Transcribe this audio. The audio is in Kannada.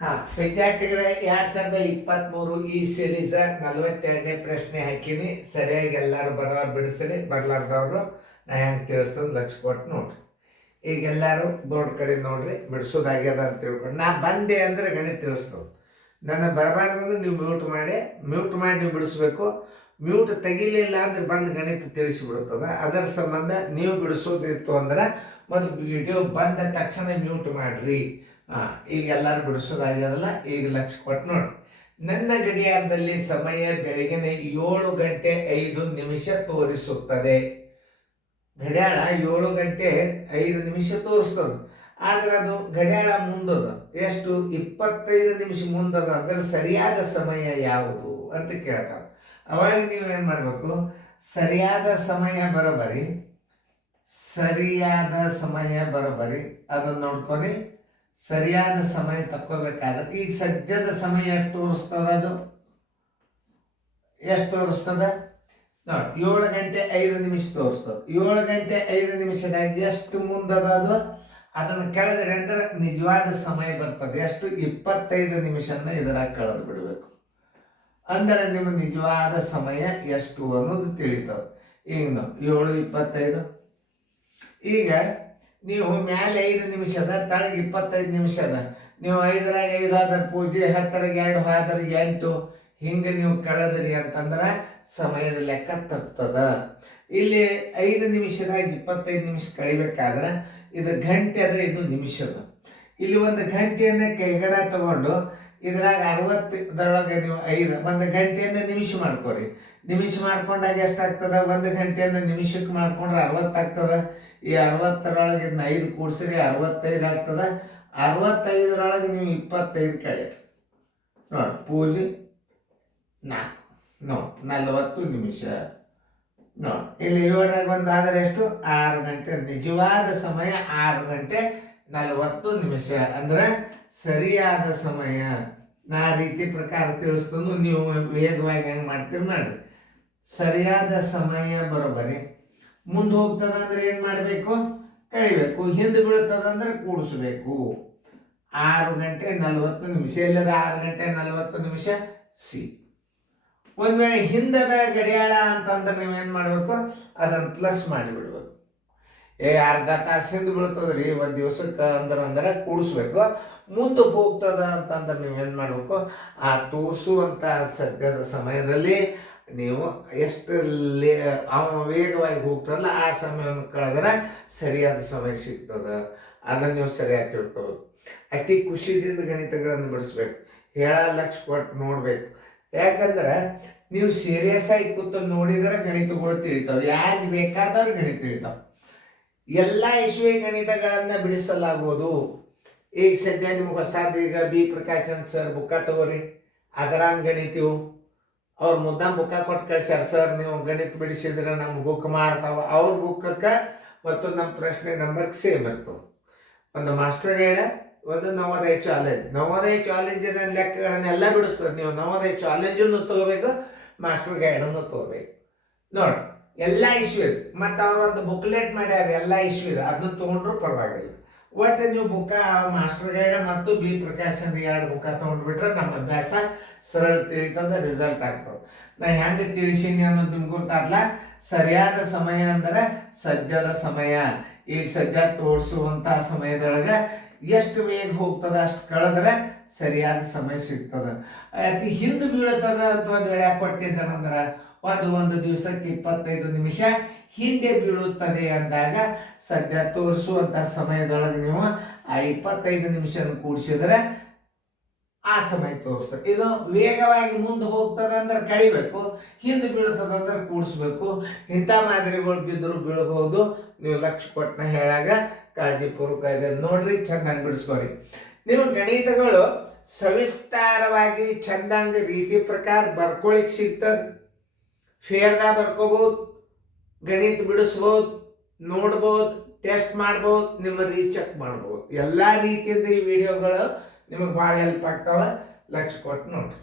ವಿದ್ಯಾರ್ಥಿಗಳೇ 2023 ಈ ಸೀರೀಸ್ 42ನೇ ಪ್ರಶ್ನೆ ಹಾಕಿನಿ. ಸರಿಯಾಗಿ ಎಲ್ಲರೂ ಬರೋರು ಬಿಡಿಸ್ರಿ, ಬರ್ಲಾರ್ದವ್ರು ನಾ ಹೆಂಗೆ ತಿಳಿಸ್ತದ ಲಕ್ಷ ಕೊಟ್ಟು ನೋಡ್ರಿ. ಈಗ ಎಲ್ಲರೂ ಬೋರ್ಡ್ ಕಡೆ ನೋಡ್ರಿ, ಬಿಡಿಸೋದಾಗ್ಯದ ಅಂತ ತಿಳ್ಕೊಂಡು ನಾ ಬಂದೆ ಅಂದರೆ ಗಣಿತ ತಿಳಿಸ್ತದೆ. ನನ್ನ ಬರಬಾರ್ದಂದ್ರೆ ನೀವು ಮ್ಯೂಟ್ ಮಾಡಿ ನೀವು ಬಿಡಿಸ್ಬೇಕು. ಮ್ಯೂಟ್ ತೆಗಿಲಿಲ್ಲ ಅಂದ್ರೆ ಬಂದು ಗಣಿತ ತಿಳಿಸಿಬಿಡ್ತದೆ. ಅದರ ಸಂಬಂಧ ನೀವು ಬಿಡಿಸೋದಿತ್ತು ಅಂದ್ರೆ ಮೊದಲು ವಿಡಿಯೋ ಬಂದ ತಕ್ಷಣ ಮ್ಯೂಟ್ ಮಾಡಿರಿ. ಈಗ ಎಲ್ಲರೂ ಬಿಡಿಸೋದಾಗ್ಯದಲ್ಲ, ಈಗ ಲಕ್ಷ ಕೊಟ್ಟು ನೋಡಿ. ನನ್ನ ಗಡಿಯಾರದಲ್ಲಿ ಸಮಯ ಬೆಳಗಿನ 7:05 ತೋರಿಸುತ್ತದೆ. ಗಡಿಯಾರ 7:05 ತೋರಿಸ್ತದೆ, ಆದ್ರೆ ಅದು ಗಡಿಯಾರ ಮುಂದದ ಎಷ್ಟು 25 ನಿಮಿಷ ಮುಂದದ. ಅಂದ್ರೆ ಸರಿಯಾದ ಸಮಯ ಯಾವುದು ಅಂತ ಕೇಳ್ತಾರೆ. ಅವಾಗ ನೀವೇನು ಮಾಡಬೇಕು, ಸರಿಯಾದ ಸಮಯ ಬರೋಬರಿ ಅದನ್ನು ನೋಡ್కొని ಸರಿಯಾದ ಸಮಯ ತಕ್ಕೋಬೇಕಾದ್ರೆ ಈಗ ಸದ್ಯದ ಸಮಯ ಎಷ್ಟು ತೋರಿಸ್ತದ, ಅದು ಎಷ್ಟು ತೋರಿಸ್ತದ ನೋಡಿ, 7:05 ತೋರಿಸ್ತದೆ. 7:05 ಎಷ್ಟು ಮುಂದದ ಅದು, ಅದನ್ನು ಕಳೆದ್ರೆ ಅಂದ್ರೆ ನಿಜವಾದ ಸಮಯ ಬರ್ತದೆ. ಎಷ್ಟು 25 ನಿಮಿಷನ ಇದರಾಗ ಕಳೆದು ಬಿಡಬೇಕು. ಅಂದರೆ ನಿಮ್ಮ ನಿಜವಾದ ಸಮಯ ಎಷ್ಟು ಅನ್ನೋದು ತಿಳಿತದೆ. ಈಗ ನಾವು 7:25, ಈಗ ನೀವು ಮೇಲೆ 5 ನಿಮಿಷದ, ತಳಗೆ 25 ನಿಮಿಷದ. ನೀವು 5ರಾಗ 5 ಆದ್ರೆ ಪೂಜೆ, 10ರಾಗ 2 ಆದ್ರೆ 8, ಹಿಂಗೆ ನೀವು ಕಳೆದ್ರಿ ಅಂತಂದ್ರೆ ಸಮಯದ ಲೆಕ್ಕ ತಪ್ತದ. ಇಲ್ಲಿ 5 ನಿಮಿಷದಾಗ 25 ನಿಮಿಷ ಕಳಿಬೇಕಾದ್ರೆ ಇದು ಗಂಟೆ ಆದರೆ ಇದು ನಿಮಿಷದ. ಇಲ್ಲಿ ಒಂದು ಗಂಟೆಯನ್ನು ಕೈಗಡ ತಗೊಂಡು ಇದ್ರಾಗ 60 ನೀವು 5 ಒಂದು ಗಂಟೆಯನ್ನು ನಿಮಿಷ ಮಾಡ್ಕೋರಿ. ನಿಮಿಷ ಮಾಡ್ಕೊಂಡಾಗ ಎಷ್ಟಾಗ್ತದೆ, 1 ಗಂಟೆಯನ್ನು ನಿಮಿಷಕ್ಕೆ ಮಾಡ್ಕೊಂಡ್ರೆ 60 ಆಗ್ತದೆ. ಈ 60ರೊಳಗೆ 5 ಕೂಡಿಸ್ರಿ 65 ಆಗ್ತದೆ. 65ರೊಳಗೆ ನೀವು 25 ಕಳೆಯಿರಿ ನೋಡಿ. ಪೂಜೆ 4 40 ನಿಮಿಷ ನೋಡಿ. ಇಲ್ಲಿ 7ರಾಗ 1 ಆದರೆ ಎಷ್ಟು, 6 ಗಂಟೆ. ನಿಜವಾದ ಸಮಯ 6:40 ಅಂದ್ರೆ ಸರಿಯಾದ ಸಮಯ. ನಾ ರೀತಿ ಪ್ರಕಾರ ತಿಳಿಸ್ತನು, ನೀವು ವೇಗವಾಗಿ ಹೆಂಗೆ ಮಾಡ್ತೀರಿ ಮಾಡ್ರಿ. ಸರಿಯಾದ ಸಮಯ ಬರೋಬರಿ. ಮುಂದೆ ಹೋಗ್ತದಂದ್ರೆ ಏನು ಮಾಡಬೇಕು, ಕಳಿಬೇಕು. ಹಿಂದೆ ಬೀಳ್ತದಂದ್ರೆ ಕೂಡಿಸ್ಬೇಕು. 6:40 ಎಲ್ಲದ 6:40 ಸಿ. ಒಂದ್ ವೇಳೆ ಹಿಂದದ ಗಡಿಯಾಳ ಅಂತಂದ್ರೆ ನೀವೇನು ಮಾಡಬೇಕು, ಅದನ್ನು ಪ್ಲಸ್ ಮಾಡಿಬಿಡ್ಬೇಕು. ಅರ್ಧ ತಾಸು ಹಿಂದೆ ಬೀಳ್ತದ್ರಿ ಒಂದು ದಿವಸಕ್ಕೆ ಅಂದ್ರೆ ಕೂಡಿಸ್ಬೇಕು. ಮುಂದಕ್ಕೆ ಹೋಗ್ತದ ಅಂತಂದ್ರೆ ನೀವೇನು ಮಾಡಬೇಕು, ಆ ತೋರಿಸುವಂಥ ಸದ್ಯದ ಸಮಯದಲ್ಲಿ ನೀವು ಎಷ್ಟು ವೇಗವಾಗಿ ಹೋಗ್ತದಲ್ಲ ಆ ಸಮಯವನ್ನು ಕಳೆದ್ರೆ ಸರಿಯಾದ ಸಮಯ ಸಿಗ್ತದೆ. ಅದನ್ನು ನೀವು ಸರಿಯಾಗಿ ತಿಳ್ಕೋಬೇಕು. ಅತಿ ಖುಷಿಯಿಂದ ಗಣಿತಗಳನ್ನು ಬಿಡಿಸ್ಬೇಕು. ಲಕ್ಷ ಕೊಟ್ಟು ನೋಡ್ಬೇಕು. ಯಾಕಂದ್ರೆ ನೀವು ಸೀರಿಯಸ್ ಆಗಿ ಕೂತು ನೋಡಿದರೆ ಗಣಿತಗಳು ತಿಳಿತಾವೆ. ಯಾರಿಗೆ ಬೇಕಾದವ್ರು ಗಣಿತ ತಿಳಿತಾವೆ. ಎಲ್ಲ ಇಸುವೆ ಗಣಿತಗಳನ್ನು ಬಿಡಿಸಲಾಗುವುದು. ಈಗ ಸದ್ಯ ನಿಮ್ಗೆ ಹೊಸಾದ ಈಗ ಬಿ ಪ್ರಕಾಶನ್ ಸರ್ ಬುಕ್ಕ ತಗೋರಿ, ಅದರಾಂಗ್ ಗಣಿತೀವು. ಅವ್ರು ಮುದ್ದಾಂ ಬುಕ್ಕ ಕೊಟ್ಟು ಕಳ್ಸ್ಯಾರ, ಸರ್ ನೀವು ಗಣಿತ ಬಿಡಿಸಿದ್ರೆ ನಮ್ಮ ಬುಕ್ ಮಾರ್ತಾವ. ಅವ್ರ ಬುಕ್ಕಕ್ಕೆ ಮತ್ತು ನಮ್ಮ ಪ್ರಶ್ನೆ ನಂಬರ್ಗೆ ಸೇಮ್ ಇರ್ತವೆ. ಒಂದು ಮಾಸ್ಟರ್ ಗೈಡ, ಒಂದು ನವೋದಯ ಚಾಲೆಂಜಿನ ಲೆಕ್ಕಗಳನ್ನೆಲ್ಲ ಬಿಡಿಸ್ತದೆ. ನೀವು ನವೋದಯ ಚಾಲೆಂಜನ್ನು ತಗೋಬೇಕು, ಮಾಸ್ಟರ್ ಗೈಡನ್ನು ತಗೋಬೇಕು ನೋಡಿ. ಎಲ್ಲ ಇಶ್ವಿದ್ ಮತ್ತು ಅವ್ರು ಒಂದು ಬುಕ್ಲೆಟ್ ಮಾಡ್ಯಾರ ಎಲ್ಲ ಇಶ್ವಿದ್, ಅದನ್ನು ತೊಗೊಂಡ್ರು ಪರವಾಗಿಲ್ಲ. ಒಟ್ಟು ನೀವು ಬುಕ್ಕ ಮಾಸ್ಟರ್ ಗೈಡ ಮತ್ತು ಬಿ ಪ್ರಕಾಶನ್ 2 ಬುಕ್ಕ ತೊಗೊಂಡ್ಬಿಟ್ರೆ ನಮ್ಮ ಅಭ್ಯಾಸ ಸರಳ ತಿಳಿತಂದ ರಿಸಲ್ಟ್ ಆಗ್ತದೆ. ನಾ ಹೆಂಗೆ ತಿಳಿಸೀನಿ ಅನ್ನೋದು ನಿಮ್ಗೆ ಗೊತ್ತಾಗಲ್ಲ. ಸರಿಯಾದ ಸಮಯ ಅಂದ್ರೆ ಸದ್ಯದ ಸಮಯ. ಈಗ ಸದ್ಯ ತೋರಿಸುವಂಥ ಸಮಯದೊಳಗೆ ಎಷ್ಟು ವೇಗ ಹೋಗ್ತದೆ ಅಷ್ಟು ಕಳೆದ್ರೆ ಸರಿಯಾದ ಸಮಯ ಸಿಗ್ತದೆ. ಅತಿ ಹಿಂದೆ ಬೀಳ್ತದ ಅಂತ ಒಂದು ವೇಳೆ ಕೊಟ್ಟಿದ್ದಾನಂದ್ರೆ ಒಂದು ದಿವಸಕ್ಕೆ 25 ನಿಮಿಷ ಹಿಂದೆ ಬೀಳುತ್ತದೆ ಅಂದಾಗ ಸದ್ಯ ತೋರಿಸುವಂಥ ಸಮಯದೊಳಗೆ ನೀವು ಆ 25 ನಿಮಿಷ ಕೂಡಿಸಿದ್ರೆ ಆ ಸಮಯ ತೋರಿಸ್ತದೆ. ಇದು ವೇಗವಾಗಿ ಮುಂದೆ ಹೋಗ್ತದಂದ್ರೆ ಕಡಿಬೇಕು, ಹಿಂದೆ ಬೀಳ್ತದಂದ್ರೆ ಕೂಡಿಸ್ಬೇಕು. ಇಂಥ ಮಾದರಿಗಳು ಬಿದ್ದರೂ ಬೀಳಬಹುದು. ನೀವು ಲಕ್ಷ ಕೊಟ್ಟನ ಹೇಳಾಗ ಕಾಳಜಿಪೂರ್ವಕ ಇದೆ ನೋಡ್ರಿ, ಚೆನ್ನಾಗಿ ಬಿಡಿಸ್ಕೋರಿ. ನೀವು ಗಣಿತಗಳು ಸವಿಸ್ತಾರವಾಗಿ ಚಂದಂಗ ರೀತಿ ಪ್ರಕಾರ ಬರ್ಕೊಳಿಕ್ ಸಿಗ್ತದೆ. ಫೇರ್ದಾಗ ಬರ್ಕೋಬಹುದು, ಗಣಿತ ಬಿಡಿಸ್ಬೋದು, ನೋಡ್ಬೋದು, ಟೆಸ್ಟ್ ಮಾಡ್ಬೋದು, ನಿಮ್ಮ ರೀಚೆಕ್ ಮಾಡ್ಬೋದು. ಎಲ್ಲ ರೀತಿಯಿಂದ ಈ ವಿಡಿಯೋಗಳು ನಿಮಗೆ ಭಾಳ ಹೆಲ್ಪ್ ಆಗ್ತಾವೆ. ಲಕ್ಷ ಕೊಟ್ಟು ನೋಡ್ರಿ.